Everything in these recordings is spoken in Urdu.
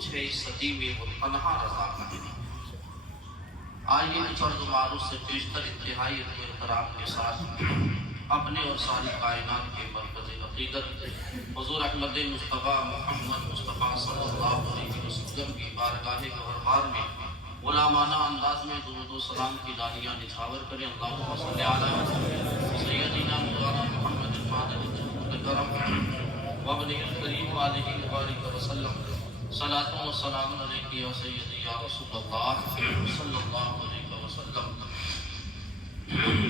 کچھ ہے اس صدی میں وہ تنہا رضا کا ہے۔ آئیے کچھ عرض و معروف سے بیشتر انتہائی احترام کے ساتھ اپنے اور ساری کائنات کے مرکز عقیدت حضور احمد مصطفیٰ محمد مصطفیٰ صلی اللہ علیہ وسلم کی بارگاہ گہربار میں غلامانہ انداز میں درود و سلام کی ڈالیاں نچھاور کریں۔ اللہم صلی علی سیدنا مولانا محمد المادن الکرم وابن الکریم وآلہ وبارک وسلم۔ صلاۃ و سلام علیک یا سیدی یا رسول اللہ صلی اللہ علیہ وسلم۔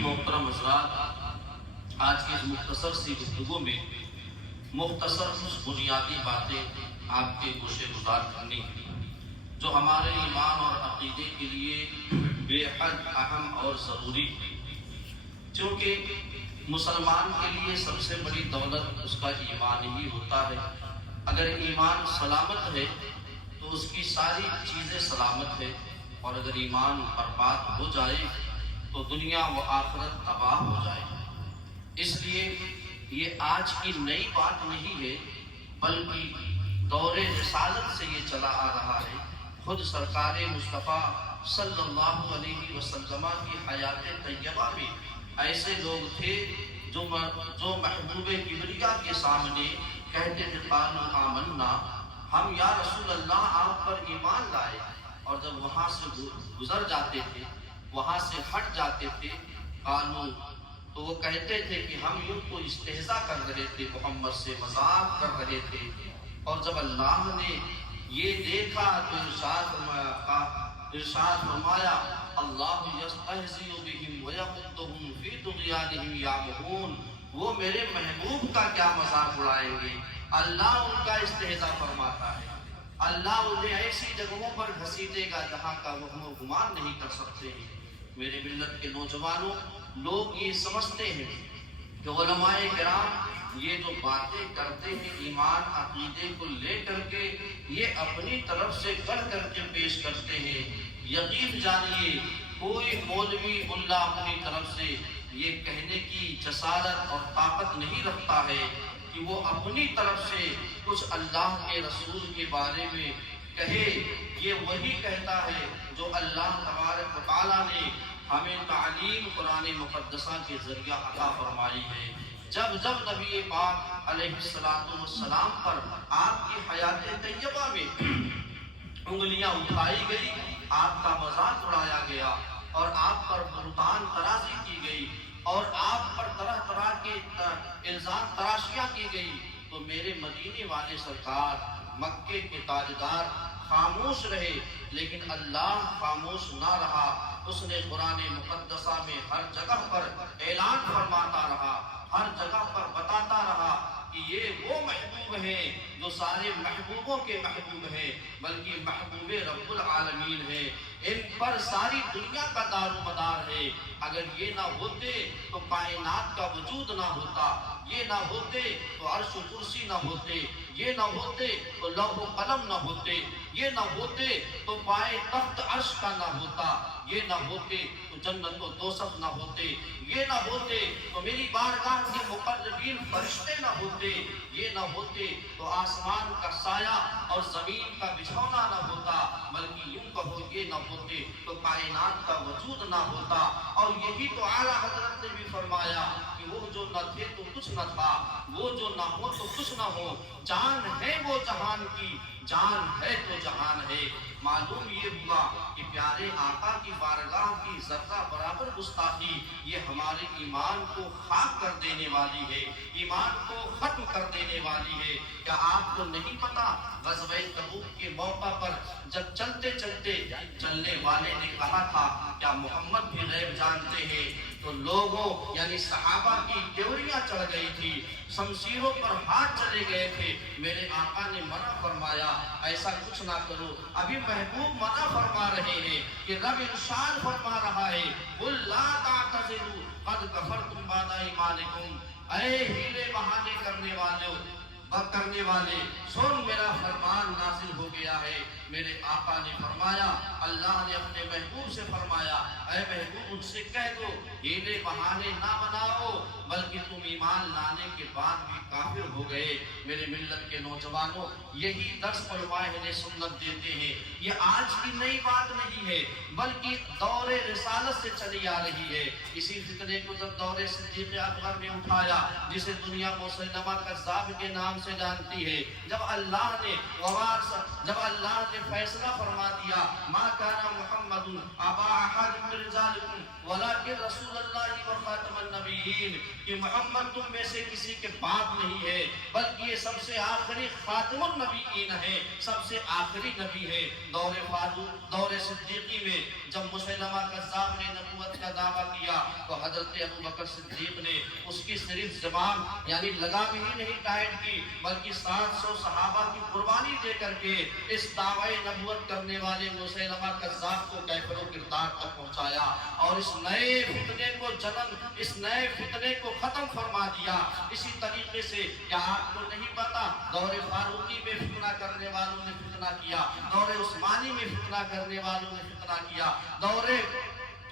محترم حضرات، آج کی اس مختصر سی گفتگو میں مختصر کچھ بنیادی باتیں آپ کے گوشے گزار کرنی ہیں جو ہمارے ایمان اور عقیدے کے لیے بے حد اہم اور ضروری ہے، کیونکہ مسلمان کے لیے سب سے بڑی دولت اس کا ایمان ہی ہوتا ہے۔ اگر ایمان سلامت ہے تو اس کی ساری چیزیں سلامت ہے، اور اگر ایمان برباد ہو جائے تو دنیا و آخرت تباہ ہو جائے۔ اس لیے یہ آج کی نئی بات نہیں ہے، بلکہ دور رسالت سے یہ چلا آ رہا ہے۔ خود سرکار مصطفیٰ صلی اللہ علیہ وسلم کی حیات طیبہ میں ایسے لوگ تھے جو محبوب کبریا کے سامنے کہتے تھے قالوا آمنا، ہم یا رسول اللہ آپ پر ایمان لائے، اور جب وہاں سے گزر جاتے تھے، وہاں سے ہٹ جاتے تھے قالوا، تو وہ کہتے تھے کہ ہم یوں تو استہزاء کر رہے تھے، محمد سے مذاق کر رہے تھے۔ اور جب اللہ نے یہ دیکھا تو ارشاد فرمایا اللہ یستہزئ بہم ویمدھم فی طغیانہم یعمہون، وہ میرے محبوب کا کیا مذاق اڑائیں گے، اللہ ان کا استہزاء فرماتا ہے۔ اللہ انہیں ایسی جگہوں پر گھسیٹے گا جہاں کا وہم و گمان نہیں کر سکتے ہیں۔ میرے ملت کے نوجوانوں، لوگ یہ سمجھتے ہیں کہ علماء کرام یہ جو باتیں کرتے ہیں ایمان عقیدے کو لے کر کے، یہ اپنی طرف سے کر کے پیش کرتے ہیں۔ یقین جانیے کوئی مولوی ملا اپنی طرف سے یہ کہنے کی جسارت اور طاقت نہیں رکھتا ہے کہ وہ اپنی طرف سے کچھ اللہ کے رسول کے بارے میں کہے۔ یہ وہی کہتا ہے جو اللہ تبارک و تعالیٰ نے ہمیں تعلیم قرآن مقدسہ کے ذریعہ عطا فرمائی ہے۔ جب نبی پاک علیہ السلام پر آپ کی حیات طیبہ میں انگلیاں اٹھائی گئی، آپ کا مذاق اڑایا گیا، اور آپ پر بہتان ترازی کی گئی، اور آپ پر طرح طرح کے الزام تراشیاں کی گئی، تو میرے مدینے والے سرکار مکے کے تاجدار خاموش رہے، لیکن اللہ خاموش نہ رہا۔ اس نے قرآن مقدسہ میں ہر جگہ پر اعلان فرماتا رہا، ہر جگہ پر بتاتا رہا کہ یہ وہ محبوب ہیں جو سارے محبوبوں کے محبوب ہیں، بلکہ محبوب رب العالمین ہیں، ان پر ساری دنیا کا دار و مدار ہے۔ اگر یہ نہ ہوتے تو کائنات کا وجود نہ ہوتا، یہ نہ ہوتے تو عرش و کرسی نہ ہوتے، یہ نہ ہوتے تو لوح و قلم نہ ہوتے، یہ نہ ہوتے تو پائے تخت عرش کا نہ ہوتا، یہ نہ ہوتے تو جنت و دوزخ نہ ہوتے، یہ نہ ہوتے تو میری بارگاہ کے مقربین فرشتے نہ ہوتے، یہ نہ ہوتے تو آسمان کا سایہ اور زمین کا بچھونا نہ ہوتا، بلکہ یوں کہو یہ نہ ہوتے تو کائنات کا وجود نہ ہوتا۔ اور یہی تو اعلیٰ حضرت نے بھی فرمایا کہ وہ جو نہ تھے تو کچھ نہ تھا، وہ جو نہ ہو تو کچھ نہ ہو، جان ہے وہ جہان کی، جان ہے تو جہان ہے۔ معلوم یہ ہوا کہ پیارے آقا کی بارگاہ کی ذرہ برابر گستاخی یہ ہمارے ایمان کو خاک کر دینے والی ہے، ایمان کو ختم کر دینے والی ہے۔ کیا آپ کو نہیں پتا غزوہ تبوک کے موقع پر جب چلتے چلتے چلنے والے نے کہا تھا کیا محمد بھی غیب جانتے ہیں، تو لوگوں یعنی صحابہ کی ڈیوریاں چڑھ گئی تھی، شمشیروں پر ہاتھ چلے گئے تھے۔ میرے آقا نے منع فرمایا ایسا کچھ نہ کرو۔ ابھی محبوب منع فرما رہے ہیں کہ رب ارشاد فرما رہا ہے قل لا تعتذروا قد کفرتم بعد ایمانکم، اے ہیلے بہانے کرنے والے سن، میرا فرمان نازل ہو گیا ہے، میرے آقا نے فرمایا، اللہ نے اپنے محبوب سے فرمایا، اے محبوب ان سے کہہ دو ہیلے بہانے نہ بناؤ، بلکہ تم ایمان لانے کے بعد بھی کافر ہو گئے۔ میرے ملت کے نوجوانوں، یہی درس علماء اہل سنت دیتے ہیں۔ یہ آج کی نئی بات نہیں ہے، بلکہ دور رسالت سے چلی آ رہی ہے۔ اسی فتنے کو جب دور صدیق اکبر نے اٹھایا، جسے دنیا مسلمہ کذاب کے نام سے جانتی ہے، جب اللہ نے فیصلہ فرما دیا، ما کان محمد ابا احد من رجالکم ولکن رسول اللہ و خاتم النبیین، کہ محمد تم میں سے کسی کے باپ نہیں ہے، بلکہ یہ سب سے آخری خاتم النبیین ہے، سب سے آخری نبی ہے۔ دور فاروق، دور صدیقی میں جب مسلمہ کذاب نے نبوت کا دعویٰ کیا تو حضرت ابوبکر صدیق نے اس کی صرف زبان یعنی لگام ہی نہیں ٹائٹ کی، بلکہ 700 صحابہ کی قربانی دے کر کے اس دعوی نبوت کرنے والے مسلمہ کذاب کو کیفر و کردار تک پہنچایا اور اس نئے فتنے کو اس نئے فتنے کو ختم فرما دیا۔ اسی طریقے سے کیا آپ کو نہیں پتا، دور فاروقی میں فتنہ کرنے والوں نے فتنہ کیا، دور عثمانی میں فتنہ کرنے والوں نے فتنہ کیا، دور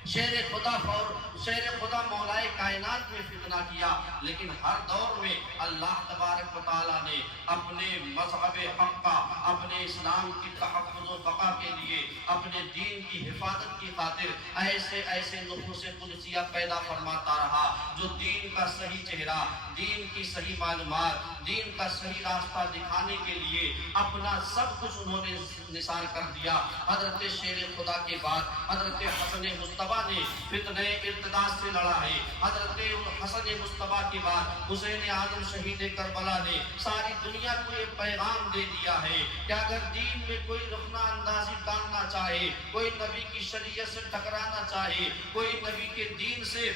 شیر خدا مولا کائنات میں فتنہ کیا، لیکن ہر دور میں اللہ تبارک و تعالیٰ نے اپنے مذہب حق کا، اپنے اسلام کی تحفظ و بقا کے لیے، اپنے دین کی حفاظت کی خاطر ایسے نفوس قدسیہ پیدا فرماتا رہا جو دین کا صحیح چہرہ، دین کی صحیح معلومات، دین کا صحیح راستہ دکھانے کے لیے اپنا سب کچھ انہوں نے نثار کر دیا۔ حضرت شیر خدا کے بعد حضرت حسن مصطفیٰ نے فتنہ ارتداد سے لڑا ہے۔ حضرت حسن مصطفیٰ کے بعد حسین اعظم شہید کربلا نے ساری دنیا کو یہ پیغام دے دیا ہے کہ اگر دین میں کوئی رخنہ اندازی ڈالنا چاہے، کوئی نبی کی شریعت سے ٹکرانا چاہے، کوئی نبی کے دین سے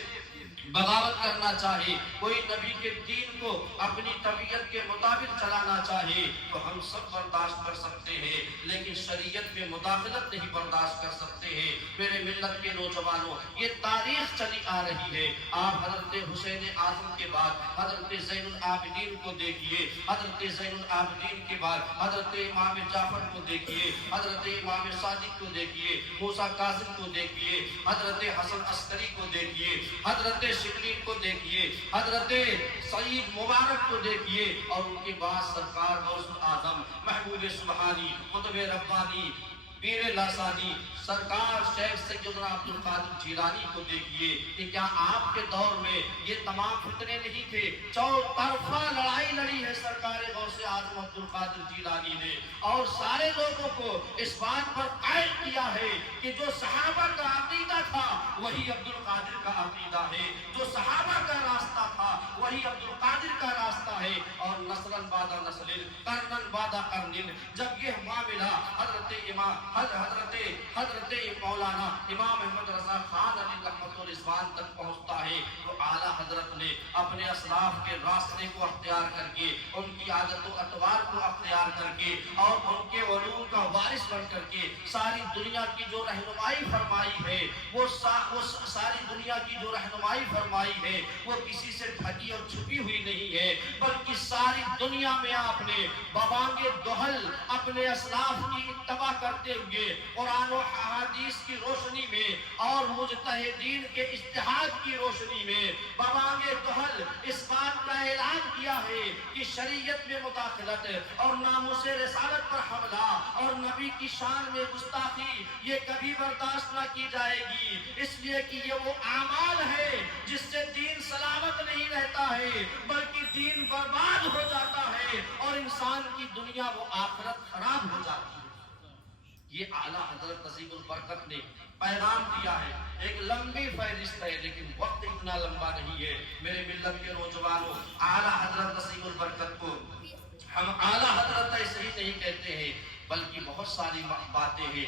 بغاوت کرنا چاہے، کوئی نبی کے دین کو اپنی طبیعت کے مطابق چلانا چاہے تو ہم سب برداشت کر سکتے ہیں، لیکن شریعت میں مداخلت نہیں برداشت کر سکتے ہیں۔ میرے ملت کے نوجوانوں، یہ تاریخ چلی آ رہی ہے۔ آپ حضرت حسین اعظم کے بعد حضرت زین العابدین کو دیکھیے، حضرت زین العابدین کے بعد حضرت امام جعفر کو دیکھیے، حضرت امام صادق کو دیکھیے، موسیٰ کاظم کو دیکھیے، حضرت حسن عسکری کو دیکھیے، حضرت شبلی کو دیکھیے، حضرت سعید مبارک کو دیکھیے، اور ان کے بعد سرکار غوث اعظم محبوب سبحانی قطب ربانی پیر لاسانی سرکار شیخ سیدنا عبد القادر جیلانی کو دیکھیے کہ کیا آپ کے دور میں یہ تمام فتنے نہیں تھے؟ چوطرفہ لڑائی لڑی ہے سرکار غوث اعظم عبد القادر جیلانی نے، اور سارے لوگوں کو اس بات پر قائل کیا ہے کہ جو صحابہ کا عقیدہ تھا وہی عبد القادر کا عقیدہ ہے، جو صحابہ کا راستہ تھا وہی عبد القادر کا راستہ ہے، اور نسلاً بعد نسل، قرناً بعد قرن، جب یہ معاملہ حضرت مولانا امام احمد رضا خان علی رحمت الرضوان تک پہنچتا ہے تو اعلیٰ حضرت نے اپنے اسلاف کے راستے کو اختیار کر کے، ان کی عادت و اطوار کو اختیار کر کے، اور ان کے علوم کا وارث بن کر کے ساری دنیا کی جو رہنمائی فرمائی ہے، وہ ساری دنیا کی جو رہنمائی فرمائی ہے وہ کسی سے ڈھکی اور چھپی ہوئی نہیں ہے، بلکہ ساری دنیا میں آپ نے ببانگ دہل اپنے اسلاف کی اتباع کرتے ہوئے قرآن و احادیث کی روشنی میں اور مجتہدین کے اجتہاد کی روشنی میں ببانگ دہل اس بات کا اعلان کیا ہے کہ شریعت میں مداخلت اور ناموس رسالت پر حملہ اور نبی کی شان میں گستاخی یہ کبھی برداشت نہ کی جائے گی، اس لیے کہ یہ وہ اعمال ہے جس سے دین سلامت نہیں رہتا ہے بلکہ دین برباد ہو جاتا ہے اور انسان کی دنیا و آخرت خراب ہو جاتی ہے۔ یہ اعلیٰ حضرت عظیم البرکت نے پیغام دیا ہے، ایک لمبی فہرست ہے لیکن وقت اتنا لمبا نہیں ہے۔ میرے ملت کے نوجوانوں، اعلیٰ حضرت عظیم البرکت کو ہم اعلیٰ حضرت ایسے ہی نہیں کہتے ہیں بلکہ بہت ساری باتیں ہیں،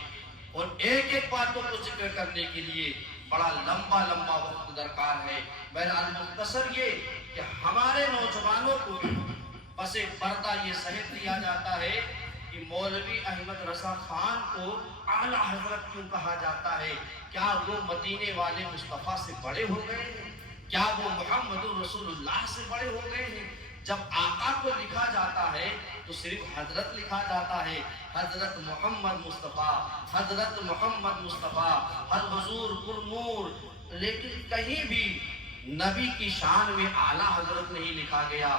اور ایک ایک باتوں کو ذکر کرنے کے لیے بڑا لمبا وقت درکار ہے۔ بہرحال مختصر یہ کہ ہمارے نوجوانوں کو پس پردہ یہ سہت دیا جاتا ہے کہ مولوی احمد رضا خان کو اعلیٰ حضرت کیوں کہا جاتا ہے؟ کیا وہ مدینے والے مصطفیٰ سے بڑے ہو گئے ہیں؟ کیا وہ محمد رسول اللہ سے بڑے ہو گئے ہیں؟ جب آقا کو لکھا جاتا ہے تو صرف حضرت لکھا جاتا ہے، حضرت محمد مصطفیٰ، حضرت محمد مصطفیٰ، الحضور پرنور، لیکن کہیں بھی نبی کی شان میں اعلیٰ حضرت نہیں لکھا گیا۔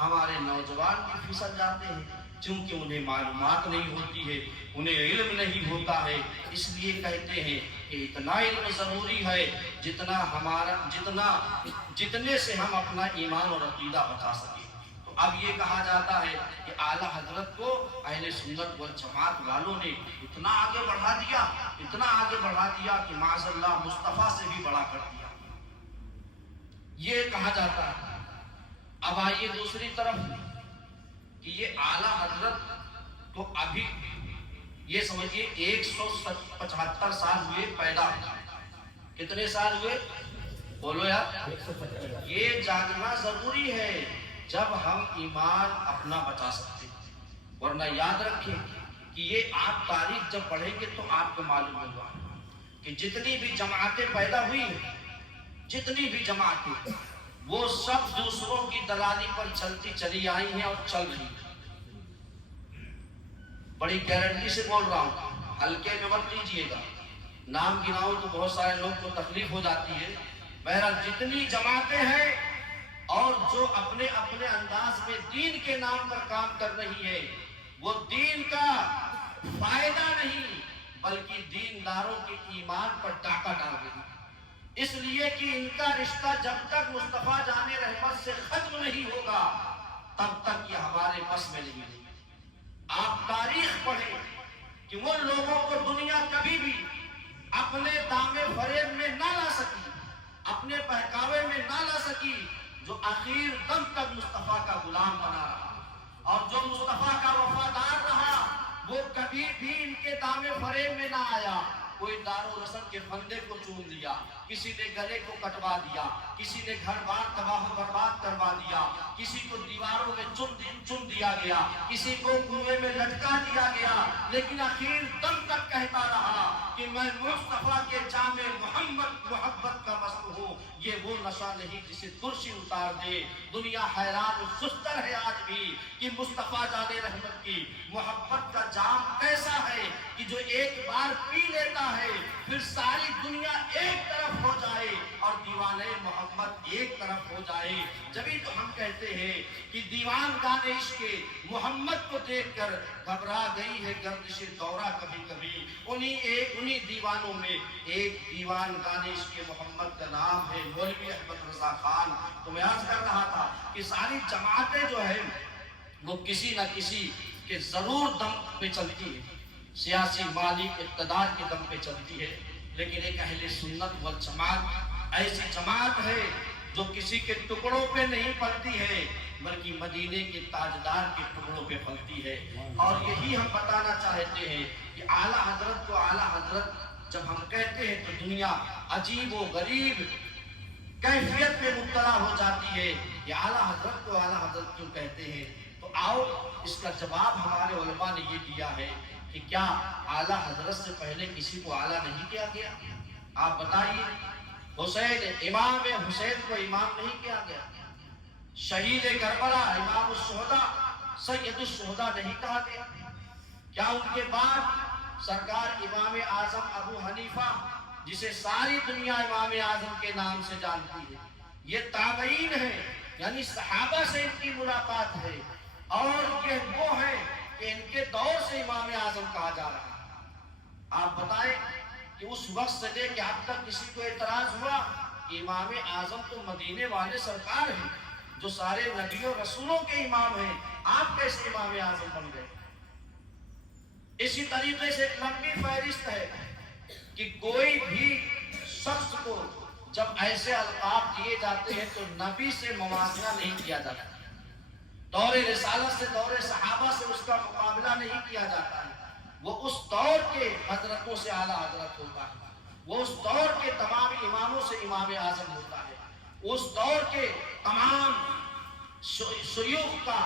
ہمارے نوجوان بھی پھسل جاتے ہیں چونکہ انہیں معلومات نہیں ہوتی ہے، انہیں علم نہیں ہوتا ہے، اس لیے کہتے ہیں کہ اتنا علم ضروری ہے جتنے سے ہم اپنا ایمان اور عقیدہ بتا سکیں۔ تو اب یہ کہا جاتا ہے کہ اعلیٰ حضرت کو اہل سنت والجماعت والوں نے اتنا آگے بڑھا دیا کہ معاذ اللہ مصطفیٰ سے بھی بڑا کر دیا، یہ کہا جاتا ہے۔ اب آئیے دوسری طرف کہ یہ اعلیٰ حضرت تو ابھی یہ سمجھئے 175 سال ہوئے پیدا، کتنے سال ہوئے بولو یار، یہ جاننا ضروری ہے جب ہم ایمان اپنا بچا سکتے، ورنہ یاد رکھیں کہ یہ آپ تاریخ جب پڑھیں گے تو آپ کو معلوم ہوگا کہ جتنی بھی جماعتیں پیدا ہوئی ہیں، جتنی بھی جماعتیں، وہ سب دوسروں کی دلالی پر چلتی چلی آئی ہیں اور چل رہی ہیں۔ بڑی گارنٹی سے بول رہا ہوں، ہلکے میں مت لیجئے گا، نام گناؤں تو بہت سارے لوگ کو تکلیف ہو جاتی ہے۔ بہرحال جتنی جماعتیں ہیں اور جو اپنے اپنے انداز میں دین کے نام پر کام کر رہی ہے، وہ دین کا فائدہ نہیں بلکہ دینداروں کے ایمان پر ڈاکہ ڈال رہی ہے، اس لیے کہ ان کا رشتہ جب تک مصطفیٰ جان رحمت سے ختم نہیں ہوگا تب تک یہ ہمارے بس میں نہیں ہے۔ آپ تاریخ پڑھیں کہ وہ لوگوں کو دنیا کبھی بھی اپنے دامے فریب میں نہ لا سکی، اپنے بہکاوے میں نہ لا سکی، جو آخر دم تک مصطفیٰ کا غلام بنا رہا اور جو مصطفیٰ کا وفادار رہا، وہ کبھی بھی ان کے دامے فریب میں نہ آیا۔ کوئی دار و رسم کے بندے کو چون لیا، کسی نے گلے کو کٹوا دیا، کسی نے گھر بار تباہ و برباد کروا دیا، کسی کو دیواروں میں چن دیا گیا، کسی کو کنویں میں لٹکا دیا گیا، لیکن آخر دم تک کہتا رہا کہ میں مصطفیٰ کے جام محبت کا مست ہوں۔ یہ وہ نشہ نہیں جسے ترشی اتار دے۔ دنیا حیران و سستر ہے آج بھی کہ مصطفیٰ جان رحمت کی محبت کا جام کیسا ہے کہ جو ایک بار پی لیتا ہے پھر ساری دنیا ایک طرف ہو جائے اور دیوانے محمد ایک طرف ہو جائے۔ جبھی تو ہم کہتے ہیں کہ دیوان گانے عشق محمد کو دیکھ کر گھبرا گئی ہے گردش دورہ کبھی کبھی۔ انہی دیوانوں میں ایک دیوان گانے عشق محمد کا نام ہے مولوی احمد رضا خان۔ تو میں عرض کر رہا تھا کہ ساری جماعتیں جو ہیں وہ کسی نہ کسی کے ضرور دم پہ چلتی ہے، سیاسی مالی اقتدار کے دم پہ چلتی ہے، لیکن ایک اہل سنت والجماعت ایسی جماعت ہے جو کسی کے ٹکڑوں پہ نہیں پلتی ہے بلکہ مدینے کے تاجدار کے ٹکڑوں پہ پلتی ہے۔ اور یہی ہم بتانا چاہتے ہیں کہ اعلیٰ حضرت کو اعلیٰ حضرت جب ہم کہتے ہیں تو دنیا عجیب و غریب کیفیت پہ مبتلا ہو جاتی ہے کہ اعلیٰ حضرت کو اعلیٰ حضرت کیوں کہتے ہیں۔ تو آؤ اس کا جواب ہمارے علماء نے یہ دیا ہے کہ کیا اعلیٰ حضرت سے پہلے کسی کو اعلیٰ نہیں کیا گیا؟ آپ بتائیے، امام حسین کو امام نہیں کیا گیا؟ شہید کربلا امام الشہداء سید الشہداء نہیں کہا گیا؟ کیا ان کے بعد سرکار امام اعظم ابو حنیفہ جسے ساری دنیا امام اعظم کے نام سے جانتی ہے، یہ تابعین ہے یعنی صحابہ سے ان کی ملاقات ہے اور یہ وہ ہے کہ ان کے دور سے امام اعظم کہا جا رہا ہے۔ آپ بتائیں کہ اس وقت سے لے کے اب تک کسی کو اعتراض ہوا کہ امام اعظم تو مدینے والے سرکار ہیں جو سارے نبیوں رسولوں کے امام ہیں، آپ کیسے امام اعظم بن گئے؟ اسی طریقے سے ایک لمبی فہرست ہے کہ کوئی بھی شخص کو جب ایسے القاب دیے جاتے ہیں تو نبی سے موازنہ نہیں کیا جاتا، دور رسالت سے دور صحابہ سے اس کا مقابلہ نہیں کیا جاتا ہے۔ وہ اس دور کے حضرتوں سے اعلیٰ حضرت ہوتا ہے، وہ اس دور کے تمام اماموں سے امام اعظم ہوتا ہے، اس دور کے تمام شیوخ کا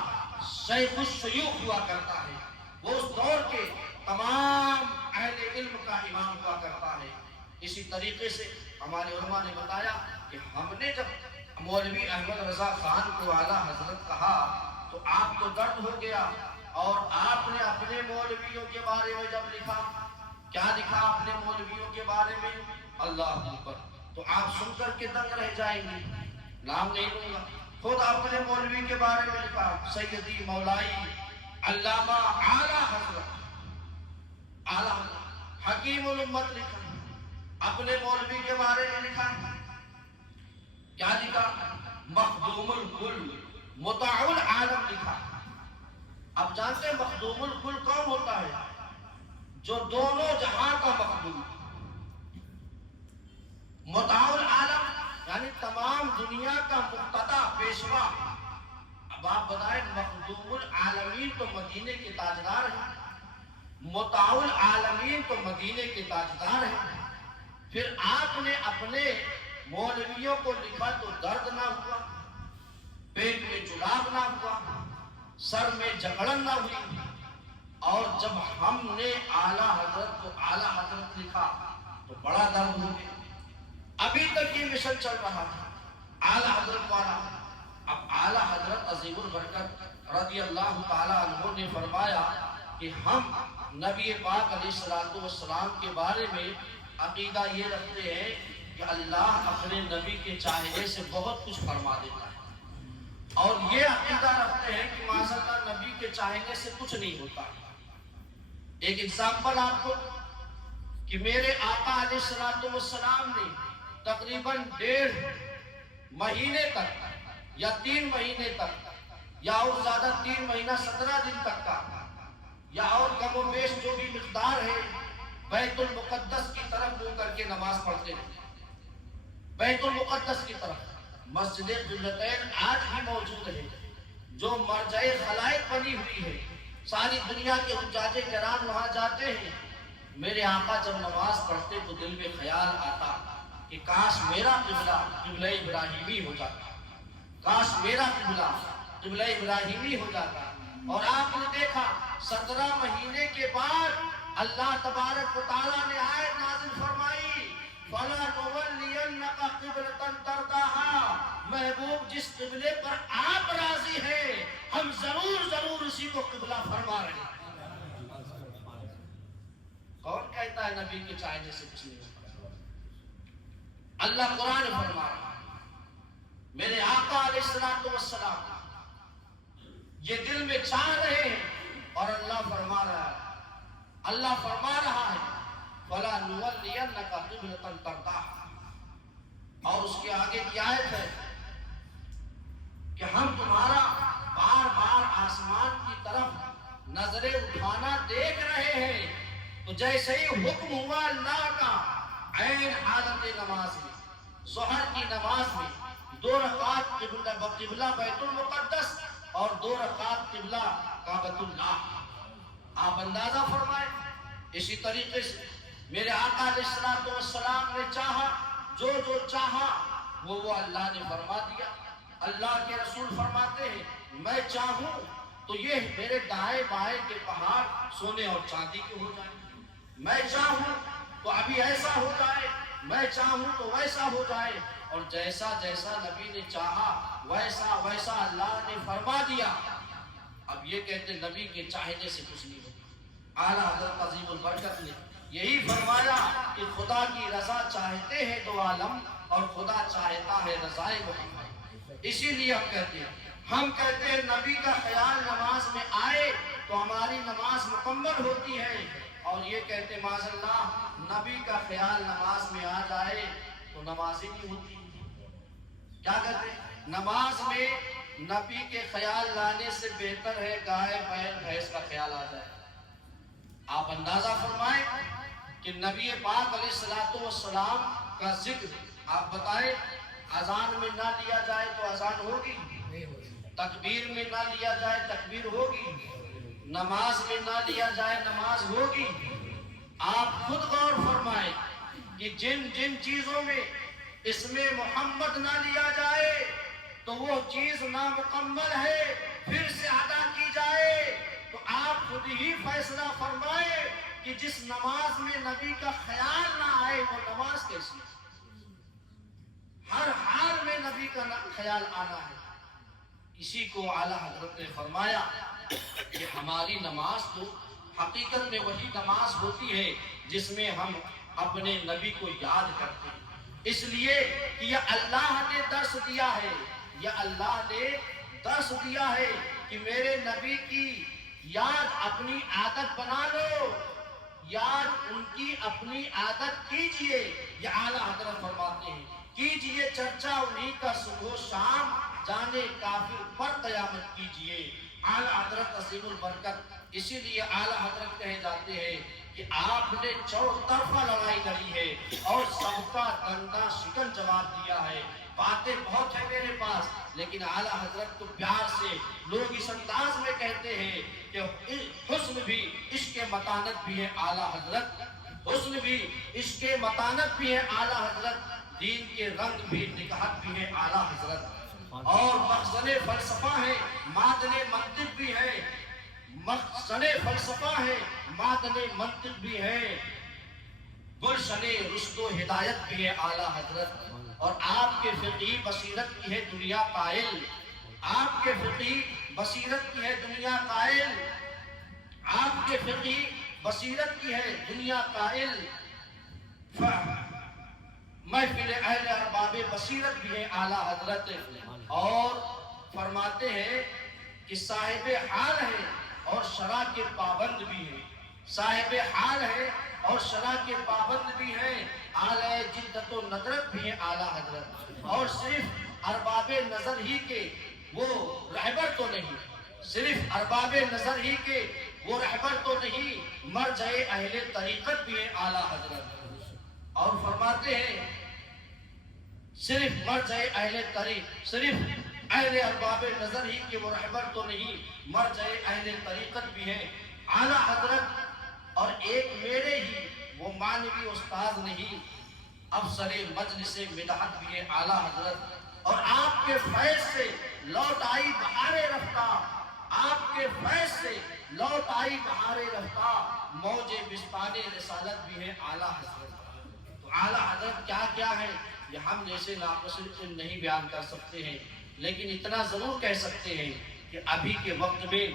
شیخ الشیوخ ہوا کرتا ہے، وہ اس دور کے تمام اہل علم کا امام ہوا کرتا ہے۔ اسی طریقے سے ہمارے علماء نے بتایا کہ ہم نے جب مولوی احمد رضا خان کو اعلیٰ حضرت کہا تو آپ کو درد ہو گیا، اور آپ نے اپنے مولویوں کے بارے میں جب لکھا، کیا لکھا اپنے مولویوں کے بارے میں؟ اللہ اکبر! تو آپ سن کر کے دنگ رہ جائیں گے، نام نہیں لوں گا، خود اپنے مولوی کے بارے میں لکھا، سیدی مولائی علامہ اعلیٰ حضرت حکیم الامت لکھا، اپنے مولوی کے بارے میں لکھا، کیا لکھا؟ مخدوم الکل مطاع العالم لکھا۔ اب جانتے ہیں مخدوم الکل کون ہوتا ہے؟ جو دونوں جہاں کا مخدوم، مطاع العالم یعنی تمام دنیا کا مقتدی پیشوا۔ اب آپ بتائیں، مخدوم العالمین تو مدینے کے تاجدار ہیں، مطاع العالمین تو مدینے کے تاجدار ہیں، پھر آپ نے اپنے مولویوں کو لکھا تو درد نہ ہوا، پیٹ میں جلاب نہ ہوا، سر میں جکڑن نہ ہوئی، اور جب ہم نے اعلیٰ حضرت کو اعلیٰ حضرت لکھا تو بڑا درد ہو گیا۔ ابھی تک یہ مشن چل رہا تھا اعلیٰ حضرت والا۔ اب اعلیٰ حضرت عظیم البرکت رضی اللہ تعالیٰ عنہ نے فرمایا کہ ہم نبی پاک علیہ السلام کے بارے میں عقیدہ یہ رکھتے ہیں کہ اللہ اپنے نبی کے چاہنے سے بہت کچھ فرما دیتا ہے، اور یہ عقیدہ رکھتے ہیں کہ معاذ اللہ نبی کے چاہنے سے کچھ نہیں ہوتا۔ ایک اگزامپل آپ کو کہ میرے آقا علیہ السلام نے تقریباً 1.5 مہینے تک یا 3 مہینے تک یا اور زیادہ 3 مہینہ 17 دن تک کا یا اور کم و بیش جو بھی مقدار ہے بیت المقدس کی طرف منہ کر کے نماز پڑھتے ہیں۔ بیت المقدس کی طرف مسجد قبلتین آج بھی موجود ہے، جو مرجع خلائق بنی ہوئی ہے، ساری دنیا کے حجاج کرام وہاں جاتے ہیں۔ میرے آقا جب نماز پڑھتے تو دل میں خیال آتا کہ کاش میرا قبلہ قبلہ ابراہیمی ہو جاتا، کاش میرا قبلہ قبلہ ابراہیمی ہو جاتا۔ اور آپ نے دیکھا 17 مہینے کے بعد اللہ تبارک و تعالیٰ نے آیت نازل فرمائی، فَلَنُوَلِّيَنَّكَ قِبْلَةً تَرْضَاهَا، محبوب جس قبلے پر آپ راضی ہیں ہم ضرور اسی کو قبلہ فرما رہے ہیں۔ کون کہتا ہے نبی کے چاہنے سے کچھ نہیں ہوتا؟ اللہ قرآن فرما رہا ہے، میرے آقا علیہ السلام یہ دل میں چاہ رہے ہیں، اور اللہ فرما رہا ہے، اللہ فرما رہا ہے فَلَنُوَلِّيَنَّكَ قِبْلَةً تَرْضَاهَا، اور اس کے آگے کی آیت ہے کہ ہم تمہارا بار بار آسمان کی طرف نظریں اٹھانا دیکھ رہے ہیں۔ تو جیسے ہی حکم ہوا اللہ کا، عین حالت نماز میں، ظہر کی نماز میں 2 رکعت قبلہ بیت المقدس اور 2 رکعت قبلہ کعبۃ اللہ۔ آپ اندازہ فرمائیں، اسی طریقے سے میرے آقا علیہ السلام نے چاہا، جو چاہا وہ اللہ نے فرما دیا۔ اللہ کے رسول فرماتے ہیں میں چاہوں تو یہ میرے دائیں بائیں کے پہاڑ سونے اور چاندی کے ہو جائیں، میں چاہوں تو ابھی ایسا ہو جائے، میں چاہوں تو ویسا ہو جائے، اور جیسا جیسا نبی نے چاہا ویسا ویسا اللہ نے فرما دیا۔ اب یہ کہتے نبی کے چاہنے سے کچھ نہیں ہوتا۔ اعلیٰ حضرت عظیم البرکت نے یہی فرمایا کہ خدا کی رضا چاہتے ہیں 2 عالم، اور خدا چاہتا ہے رضائے محمد۔ اسی لیے ہم کہتے ہیں نبی کا خیال نماز میں آئے تو ہماری نماز مکمل ہوتی ہے، اور یہ کہتے معاذ اللہ نبی کا خیال نماز میں آ جائے تو نماز ہی نہیں ہوتی۔ کیا کہتے ہیں؟ نماز میں نبی کے خیال لانے سے بہتر ہے گائے بیل بھینس کا خیال آ جائے۔ آپ اندازہ فرمائیں کہ نبی پاک علیہ السلام کا ذکر آپ بتائیں، اذان میں نہ لیا جائے تو اذان ہوگی، تکبیر میں نہ لیا جائے تکبیر ہوگی، نماز میں نہ لیا جائے نماز ہوگی۔ آپ خود غور فرمائیں کہ جن جن چیزوں میں اسم محمد نہ لیا جائے تو وہ چیز نامکمل ہے، پھر سے ادا کی جائے تو آپ خود ہی فیصلہ فرمائیں کہ جس نماز میں نبی کا خیال نہ آئے وہ نماز کیسی ہے۔ ہر حال میں نبی کا خیال آنا ہے۔ اسی کو اعلیٰ حضرت نے فرمایا کہ ہماری نماز تو حقیقت میں وہی نماز ہوتی ہے جس میں ہم اپنے نبی کو یاد کرتے ہیں، اس لیے کہ یہ اللہ نے درس دیا ہے، یہ اللہ نے درس دیا ہے کہ میرے نبی کی یاد اپنی عادت بنا لو، یاد ان کی اپنی عادت کیجئے۔ یہ اعلیٰ حضرت فرماتے ہیں کیجئے چرچا انہی کا صبح و شام، جانے کافر پر قیامت کیجئے۔ اعلیٰ حضرت عظیم البرکت، اسی لیے اعلیٰ حضرت کہے جاتے ہیں کہ آپ نے چوطرفہ لڑائی لڑی ہے اور سب کا دنداں شکن جواب دیا ہے۔ باتیں بہت ہیں میرے پاس، لیکن اعلیٰ حضرت کو پیار سے لوگ اس انداز میں کہتے ہیں کہ حسن بھی عشق متانت بھی ہے اعلیٰ حضرت، حسن بھی عشق متانت بھی ہے اعلیٰ حضرت، دین کے رنگ بھی نکہت بھی ہے اعلیٰ حضرت، اور مخزن فلسفہ ہے معدن منطق بھی ہے، مخزن فلسفہ ہے معدن منطق بھی ہے، گلشن رشد و ہدایت بھی ہے اعلیٰ حضرت، اور آپ کے فقہی بصیرت کی ہے دنیا قائل، آپ کے فقہی بصیرت کی ہے دنیا قائل، آپ کے فقہی بصیرت کی ہے دنیا قائل، محفل اہل ارباب بصیرت بھی ہے اعلیٰ حضرت، اور فرماتے ہیں کہ صاحب حال ہے اور شرع کے پابند بھی ہیں، صاحب حال ہے اور شرع کے پابند بھی ہیں، اعلی جدت و ندرت بھی ہیں اعلیٰ حضرت، اور صرف ارباب نظر ہی کے وہ رہبر تو نہیں، صرف ارباب نظر ہی کے وہ رہبر تو نہیں، مرجع اہل طریقت بھی ہیں اعلیٰ حضرت، اور فرماتے ہیں صرف مرجع اہل طریق، صرف اہل ارباب نظر ہی کے وہ رہبر تو نہیں، مرجع اہل طریقت بھی ہیں اعلیٰ حضرت، اور ایک میرے ہی وہ معنوی استاذ نہیں، افسر مجلس مدحت بھی ہیں اعلیٰ حضرت، اور آپ کے فیض سے لوٹ آئی بہار رفتہ، آپ کے فیض سے لوٹ آئی بہار رفتہ، موج بستان رسالت بھی ہیں اعلیٰ حضرت۔ تو اعلیٰ حضرت کیا کیا ہے یہ ہم جیسے ناقص نہیں بیان کر سکتے ہیں، لیکن اتنا ضرور کہہ سکتے ہیں کہ ابھی کے وقت میں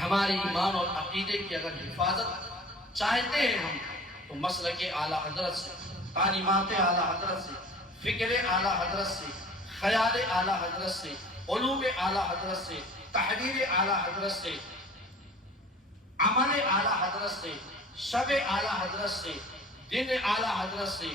ہمارے ایمان اور عقیدے کی اگر حفاظت چاہتے ہیں ہم، تو مسلک اعلیٰ حضرت سے، تعلیمات اعلیٰ حضرت سے، فکر اعلیٰ حضرت سے، خیال اعلیٰ حضرت سے، علوم اعلیٰ حضرت سے، تحریر اعلیٰ حضرت سے، عمل اعلیٰ حضرت سے، شب اعلیٰ حضرت سے، دن اعلیٰ حضرت سے،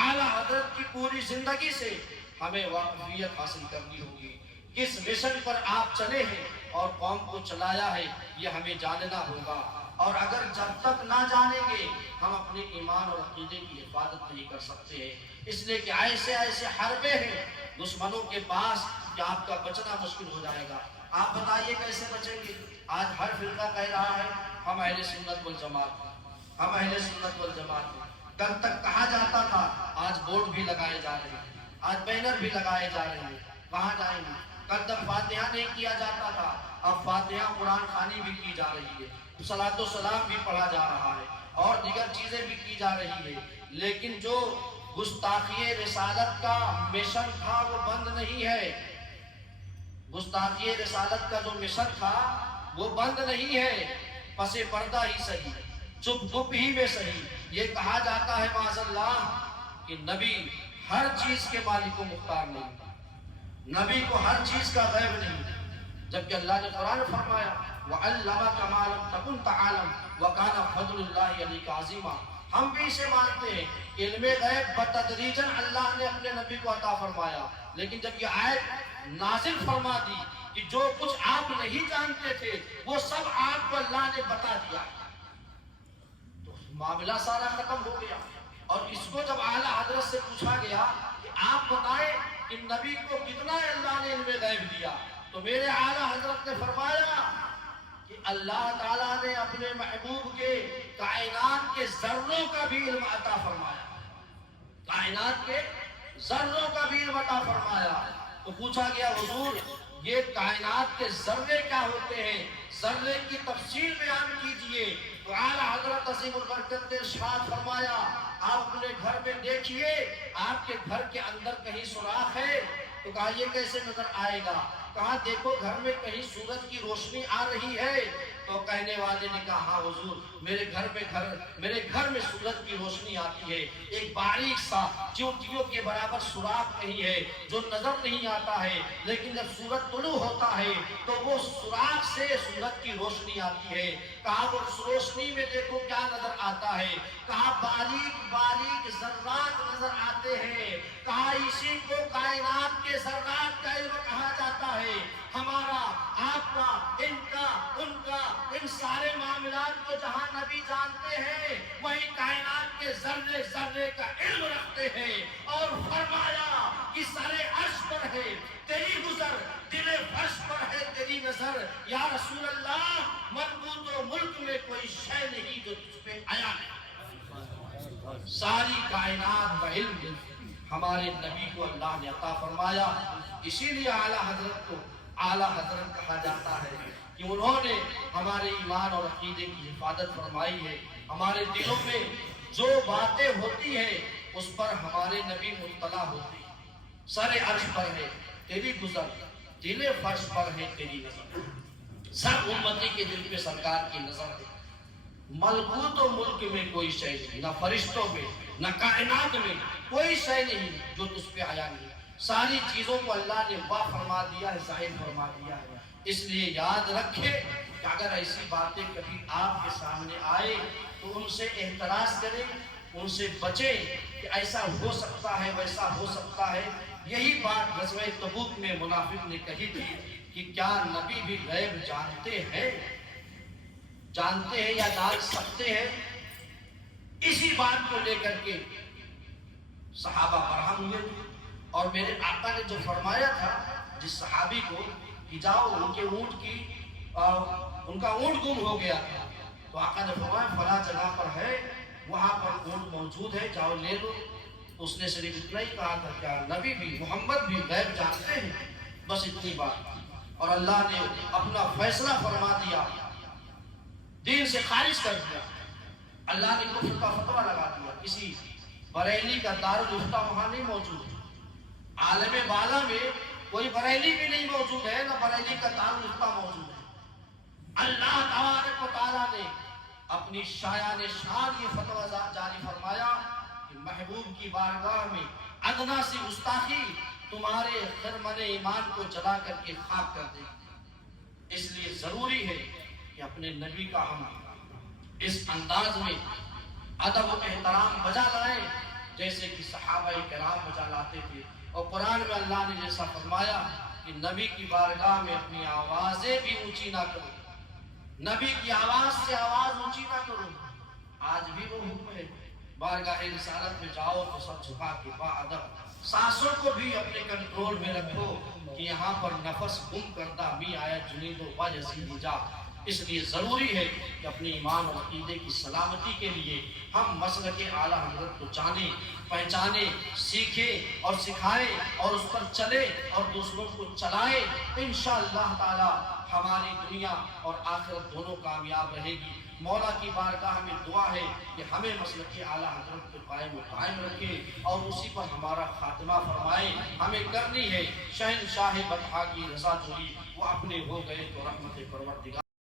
اعلیٰ حضرت کی پوری زندگی سے ہمیں واقفیت حاصل کرنی ہوگی، کس مشن پر آپ چلے ہیں اور قوم کو چلایا ہے یہ ہمیں جاننا ہوگا، اور اگر جب تک نہ جانیں گے ہم اپنے ایمان اور عقیدے کی حفاظت نہیں کر سکتے ہیں، اس لیے کہ ایسے ایسے حربے ہیں دشمنوں کے پاس کہ آپ کا بچنا مشکل ہو جائے گا۔ آپ بتائیے کیسے بچیں گے؟ آج ہر فرقہ کہہ رہا ہے ہم اہل سنت والجماعت ہیں، ہم اہل سنت والجماعت ہیں، کل تک کہا جاتا تھا، آج بورڈ بھی لگائے جا رہے ہیں، آج بینر بھی لگائے جا رہے ہیں، کہاں جائیں گے؟ کل تک فاتحہ نہیں کیا جاتا تھا، اب فاتحہ قرآن خوانی بھی کی جا رہی ہے، صلاۃ و سلام بھی پڑھا جا رہا ہے، اور دیگر چیزیں بھی کی جا رہی ہے، لیکن جو گستاخی رسالت کا مشن تھا وہ بند نہیں ہے، گستاخی رسالت کا جو مشن تھا وہ بند نہیں ہے، پس پردہ ہی صحیح، چپ چپ ہی میں صحیح، یہ کہا جاتا ہے معاذ اللہ کہ نبی ہر چیز کے مالک و مختار نہیں، نبی کو ہر چیز کا غیب نہیں، جبکہ اللہ نے قرآن فرمایا وَعَلَّمَكَ مَا لَمْ تَكُنْ تَعْلَمْ وَكَانَ فَضْلُ اللَّهِ عَلَيْكَ عَظِيمًا۔ ہم بھی اسے مانتے ہیں کہ علم غیب بتدریجاً اللہ نے اپنے نبی کو عطا فرمایا، لیکن جب یہ آیت نازل فرما دی کہ جو کچھ آپ نہیں جانتے تھے وہ سب آپ کو اللہ نے بتا دیا، تو معاملہ سارا ختم ہو گیا۔ اور اس کو جب اعلیٰ حضرت سے پوچھا گیا کہ آپ بتائیں کہ نبی کو کتنا اللہ نے علم غیب دیا، تو میرے اعلیٰ حضرت نے فرمایا کہ اللہ تعالیٰ نے اپنے محبوب کے کائنات کے ذروں کا بھی علم عطا فرمایا، کائنات کے ذروں کا بھی علم عطا فرمایا۔ تو پوچھا گیا حضور یہ کائنات کے ذرے کیا ہوتے ہیں، ذرے کی تفصیل بیان کیجئے، تو اعلیٰ حضرت عظیم البرکت نے ارشاد فرمایا آپ اپنے گھر میں دیکھیے آپ کے گھر کے اندر کہیں سوراخ ہے؟ تو کہا یہ کیسے نظر آئے گا؟ کہا دیکھو گھر میں کہیں سورج کی روشنی آ رہی ہے؟ تو کہنے والے نے کہا ہاں حضور میرے گھر میں سورج کی روشنی آتی ہے، ایک باریک سا چیونٹیوں کے برابر سوراخ کہیں ہے جو نظر نہیں آتا ہے، لیکن جب سورج طلوع ہوتا ہے تو وہ سوراخ سے سورج کی روشنی آتی ہے۔ کہا وہ اس روشنی میں دیکھو کیا نظر آتا ہے؟ کہا باریک باریک ذرات نظر آتے ہیں۔ کہا اسی کو کائنات کے ذرات کا علم کہا جاتا ہے۔ ہمارا آپ کا ان کا ان کا ان سارے معاملات کو جہاں نبی جانتے ہیں وہی کائنات کے ذرے ذرے کا علم رکھتے ہیں، اور فرمایا کہ سر عرش پر ہے تیری گزر، دل فرش پر ہے تیری نظر، یا رسول اللہ ملکوت و ملک میں کوئی شے نہیں جو تجھ پہ آیا ہے۔ ساری کائنات کا علم ہمارے نبی کو اللہ نے عطا فرمایا، اسی لیے اعلیٰ حضرت کو اعلیٰ حضرت کہا جاتا ہے کہ انہوں نے ہمارے ایمان اور عقیدے کی حفاظت فرمائی ہے۔ ہمارے دلوں میں جو باتیں ہوتی ہیں اس پر ہمارے نبی مطلع ہوتے ہیں۔ سر عرش پر ہے تیری گزر، دل فرش پر ہے تیری نظر، سب امتی کے دل پہ سرکار کی نظر ہے۔ ملکوت و ملک میں کوئی شے نہیں، نہ فرشتوں میں نہ کائنات میں کوئی شے نہیں جو تجھ پہ آیا نہیں۔ ساری چیزوں کو اللہ نے واہ فرما دیا ہے، ظاہر فرما دیا ہے۔ اس لیے یاد رکھے کہ اگر ایسی باتیں کبھی آپ کے سامنے آئے تو ان سے احتراز کریں، ان سے بچیں کہ ایسا ہو سکتا ہے ویسا ہو سکتا ہے۔ یہی بات غزوہ تبوک میں منافق نے کہی تھی کہ کیا نبی بھی غیب جانتے ہیں یا جان سکتے ہیں؟ اسی بات کو لے کر کے صحابہ برہم ہوئے تھے، اور میرے آقا نے جو فرمایا تھا جس صحابی کو کہ جاؤ ان کا اونٹ گم ہو گیا تھا، تو آقا نے فرمایا فلاں جگہ پر ہے، وہاں پر اونٹ موجود ہے، جاؤ لے لو۔ اس نے صرف اتنا ہی کہا تھا کیا نبی بھی محمد بھی غیب جانتے ہیں؟ بس اتنی بات، اور اللہ نے اپنا فیصلہ فرما دیا، دین سے خارج کر دیا۔ اللہ نے کفر کا فتویٰ لگا دیا۔ کسی بریلی کا دارالفتہ وہاں نہیں موجود ہے، عالم بالا میں کوئی بریلی بھی نہیں موجود ہے، نہ بریلی کا دارالفتہ موجود ہے۔ اللہ تبارک و تعالیٰ نے اپنی شایان شان یہ فتویٰ جاری فرمایا کہ محبوب کی بارگاہ میں ادنا سی گستاخی تمہارے خرمن ایمان کو جلا کر کے خاک کر دے گی۔ اس لیے ضروری ہے کہ اپنے نبی کا ہم اس انداز میں ادب و احترام بجا لائیں جیسے کہ صحابہ کرام بجا لاتے تھے۔ اور قرآن میں اللہ نے جیسا فرمایا کہ نبی کی بارگاہ میں اپنی آوازیں بھی اونچی نہ کرو، نبی کی آواز سے آواز اونچی نہ کرو۔ آج بھی وہ حکم ہے، بارگاہ رسالت میں جاؤ تو سب جھکا کے با ادب، سانسوں کو بھی اپنے کنٹرول میں رکھو کہ یہاں پر نفس گم کردہ می آیا جنید و باجزید جا۔ اس لیے ضروری ہے کہ اپنے ایمان اور عقیدے کی سلامتی کے لیے ہم مسلک اعلیٰ حضرت کو جانیں، پہچانیں، سیکھیں اور سکھائیں اور اس پر چلیں اور دوسروں کو چلائیں۔ انشاءاللہ تعالی ہماری دنیا اور آخرت دونوں کامیاب رہے گی۔ مولا کی بارگاہ میں دعا ہے کہ ہمیں مسلک اعلیٰ حضرت کے قائم رکھے اور اسی پر ہمارا خاتمہ فرمائے۔ ہمیں کرنی ہے شہنشاہ بطحا کی رضا جوئی، وہ اپنے ہو گئے تو رحمت پروردگار